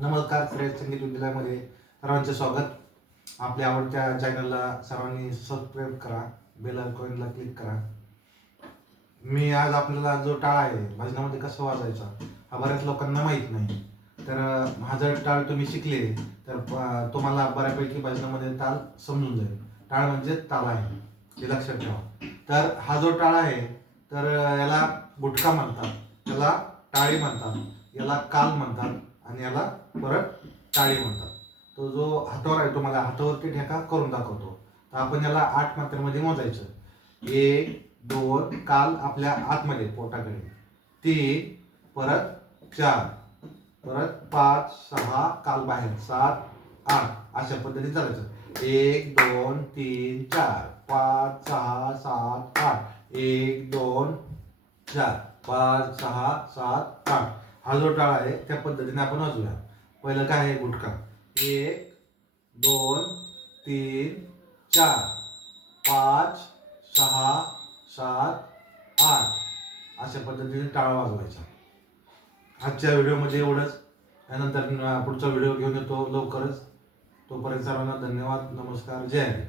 नमस्कार. श्रेयस संगीत विद्यालयामध्ये सर्वांचे स्वागत. आपल्या आवडत्या चॅनलला सर्वांनी सबस्क्राईब करा, बेल आयकॉनला क्लिक करा. मी आज आपल्याला जो टाळ आहे भजनामध्ये कसं वाजवायचा हा बऱ्याच लोकांना माहीत नाही. तर हा जर टाळ तुम्ही शिकले तर तुम्हाला बऱ्यापैकी भजनामध्ये ताल समजून जाईल. टाळ म्हणजे ताल आहे हे लक्षात ठेवा. तर हा जो टाळ आहे तर याला गुटका म्हणतात, याला टाळी म्हणतात, याला काल म्हणतात आणि याला परत टाळी म्हणतात. तो जो हातावर आहे तुम्हाला हातावरती ठेका करून दाखवतो. तर आपण याला 8 मात्रेमध्ये मोजायचं. 1 2 काल आपल्या आतमध्ये पोटाकडे, 3 परत 4 परत 5 6 काल बाहेर 7 8 अशा पद्धतीने चालायचं. 1 2 3 4 5 6 7 8 1 2 4 5 6 7 8. हा जो टाळा आहे त्या पद्धतीने आपण वाजवूया. पहिलं काय आहे गुटका. 1 2 3 4 5 6 7 8 अशा पद्धतीने टाळा वाजवायचा. आजच्या व्हिडिओमध्ये एवढंच. त्यानंतर पुढचा व्हिडिओ घेऊन येतो लवकरच. तोपर्यंत सर्वांना धन्यवाद. नमस्कार. जय हिंद.